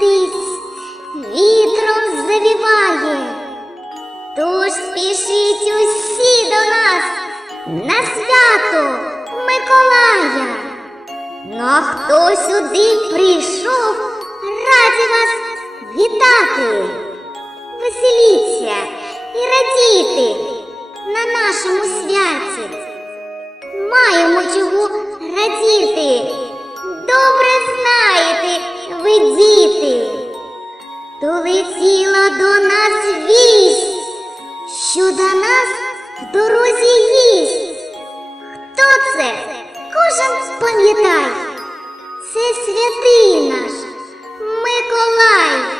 летить, вітром завіває. Тож спішіть усі до нас на свято Миколая. Ну а хто сюди прийшов, раді вас вітати. Веселіться і радійте на нашому святі. Маємо чого радіти. Добре знаєте, ви діти. Долетіла до нас вість, що до нас в дорозі їсть. Хто це? Кожен пам'ятай. Це святий наш Миколай.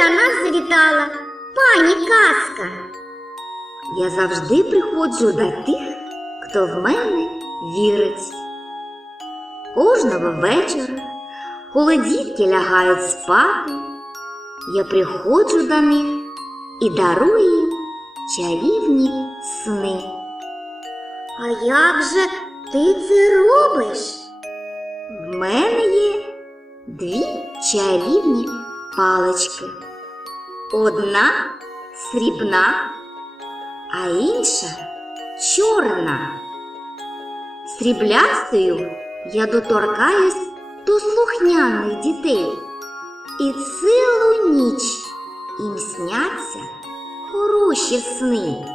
До нас завітала, пані казка. Я завжди приходжу до тих, хто в мене вірить. Кожного вечора, коли дітки лягають спати, я приходжу до них і дарую їм чарівні сни. А як же ти це робиш? В мене є дві чарівні палички. Одна срібна, а інша чорна. Сріблястою я доторкаюсь до слухняних дітей. І цілу ніч їм сняться хороші сни,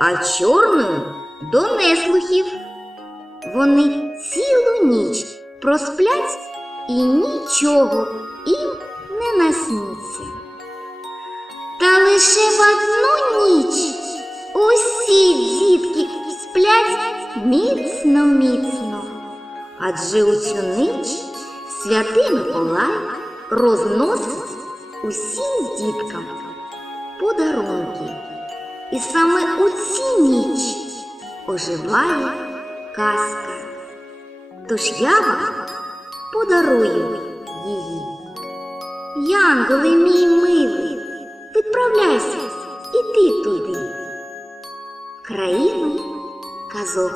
а чорною до неслухів. Вони цілу ніч просплять і нічого їм не насниться. Лише в одну ніч усі дітки сплять міцно, міцно. Адже у цю ніч святий Миколай розносить усім діткам подарунки. І саме у цю ніч оживає казка. Тож я вам подарую її. Янголи мій милий, відправляйся і ти туди, в країну казок.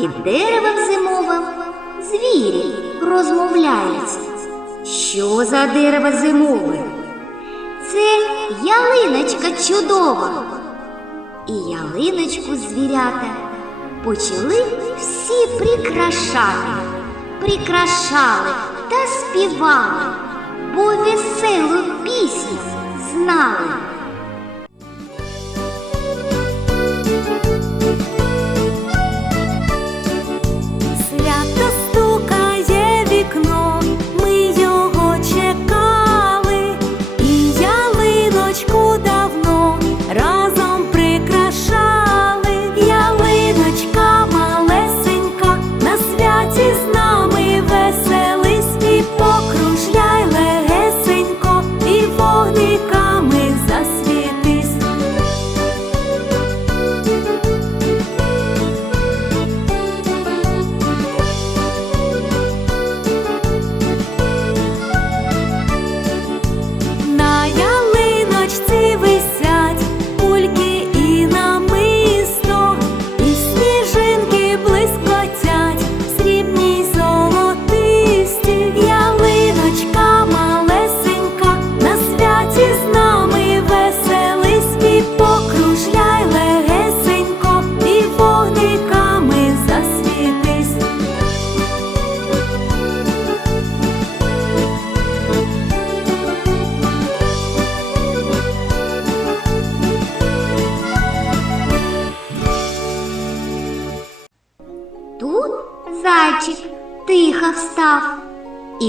Під деревом зимовим звірі розмовляють. Що за дерево зимове? Це ялиночка чудова. І ялиночку звірята почали всі прикрашати, прикрашали та співали, бо веселу пісню знали.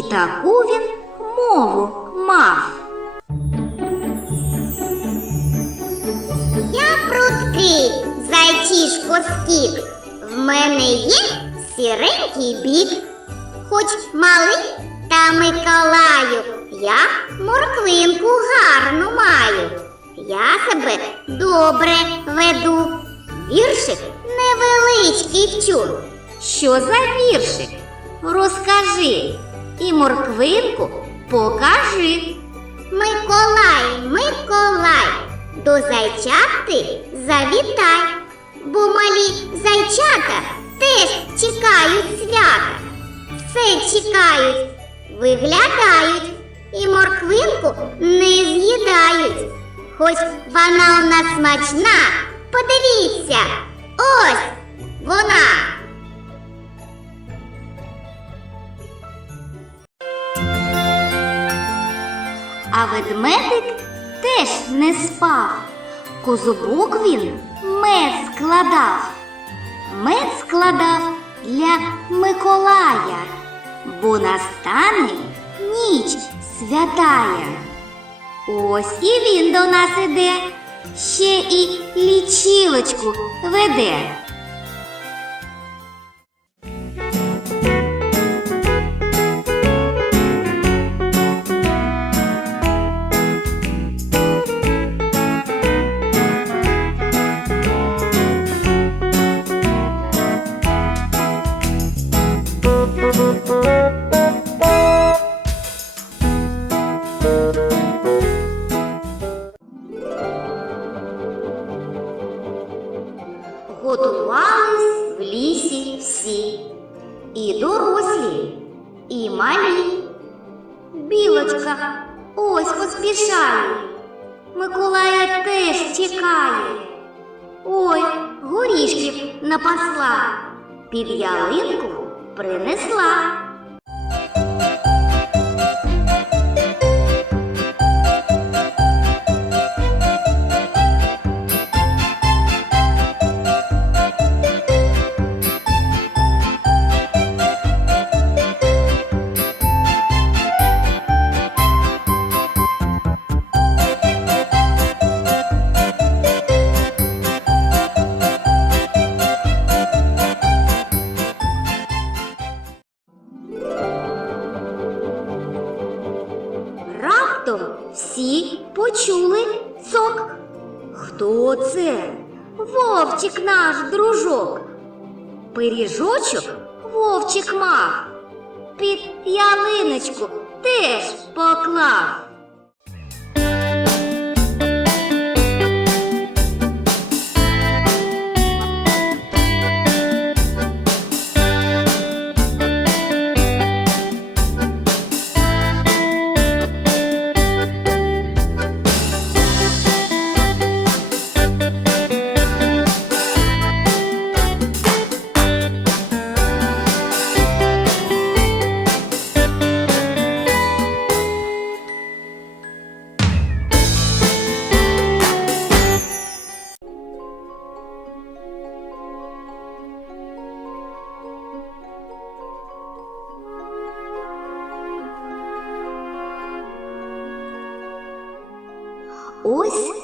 І таку він мову мав. Я пруткий, зайчишко скік. В мене є сіренький бік. Хоч малий та Миколаю, я морквинку гарну маю. Я себе добре веду. Віршик невеличкий вчу. Що за віршик? Розкажи і морквинку покажи. Миколай, Миколай, до зайчат ти завітай, бо малі зайчата теж чекають свята. Все чекають, виглядають і морквинку не з'їдають. Хоч вона у нас смачна, подивіться, ось вона. А ведмедик теж не спав. Козубок він мед складав. Мед складав для Миколая, бо настане ніч святая. Ось і він до нас іде, ще і лічилочку веде. І малі. Білочка ось поспішає, Миколая теж чекає. Ой, горішків напасла, під ялинку принесла. Дружок. Пиріжочок вовчик мав. Під ялиночку теж поклав.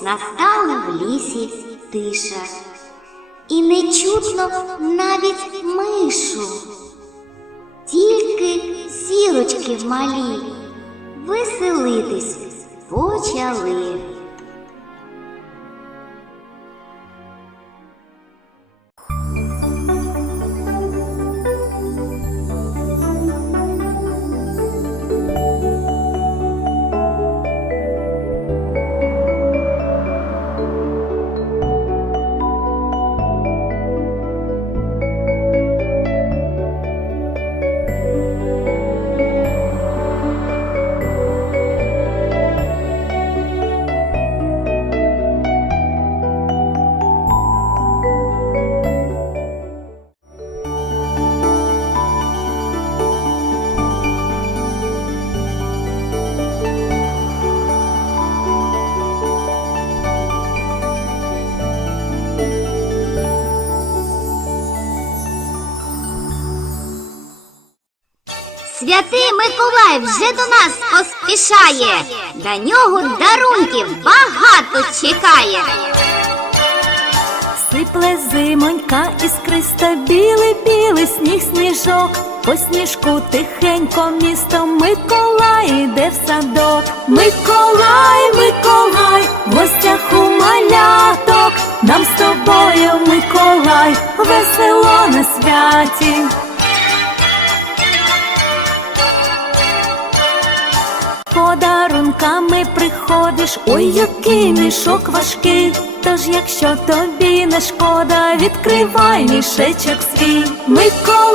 Настала в лісі тиша, і не чутно навіть мишу, тільки сірочки малі веселитись почали. Святий Миколай вже до нас поспішає. До нього дарунків багато чекає. Сипле зимонька іскриста, білий, білий сніг, сніжок. По сніжку тихенько місто Миколай іде в садок. Миколай, Миколай, в гостях у маляток. Нам з тобою, Миколай, весело на святі. Подарунками приходиш, ой, який мішок важкий. Тож, якщо тобі не шкода, відкривай мішечок свій. Миколай,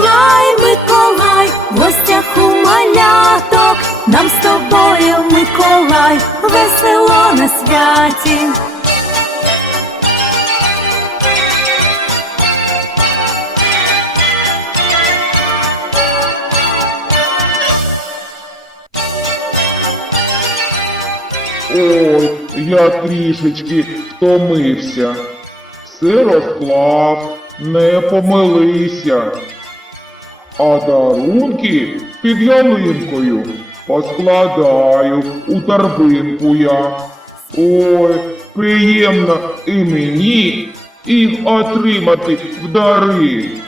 трішечки втомився. Все розклав, не помилися. А дарунки під ялинкою поскладаю у торбинку я. Ой, приємно і мені їх отримати в дари.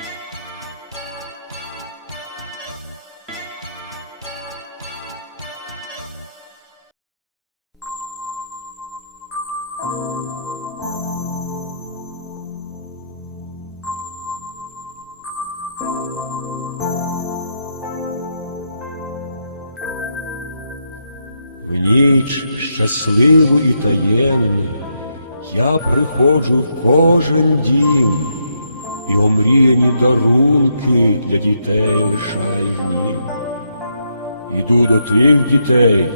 І таємну я приходжу в кожен дім, і омріяні дарунки для дітей їм. Іду до тих дітей,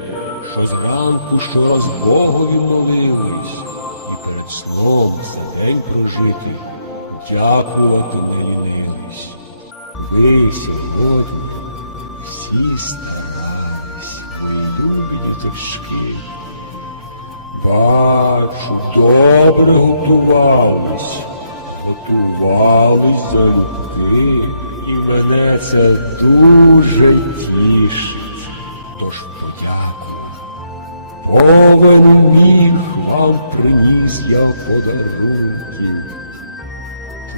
що зранку щораз Богові молились, і перед сном за день прожитий дякувати не лінились. Ви сьогодні всі старались, мої любі діточки. Бачу, добре готувались, готувались залюбки, і мене це дуже тішить. Тож подякую. Міг вам приніс я подарунків.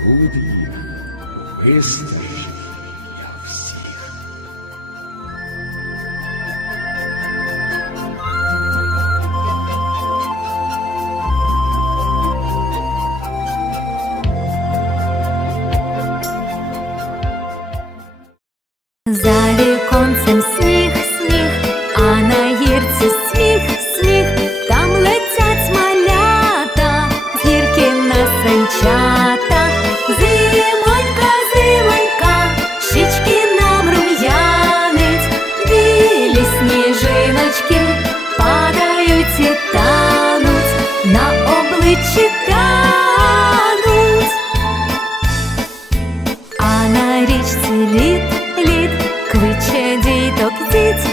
Тут їх вистачить 独自。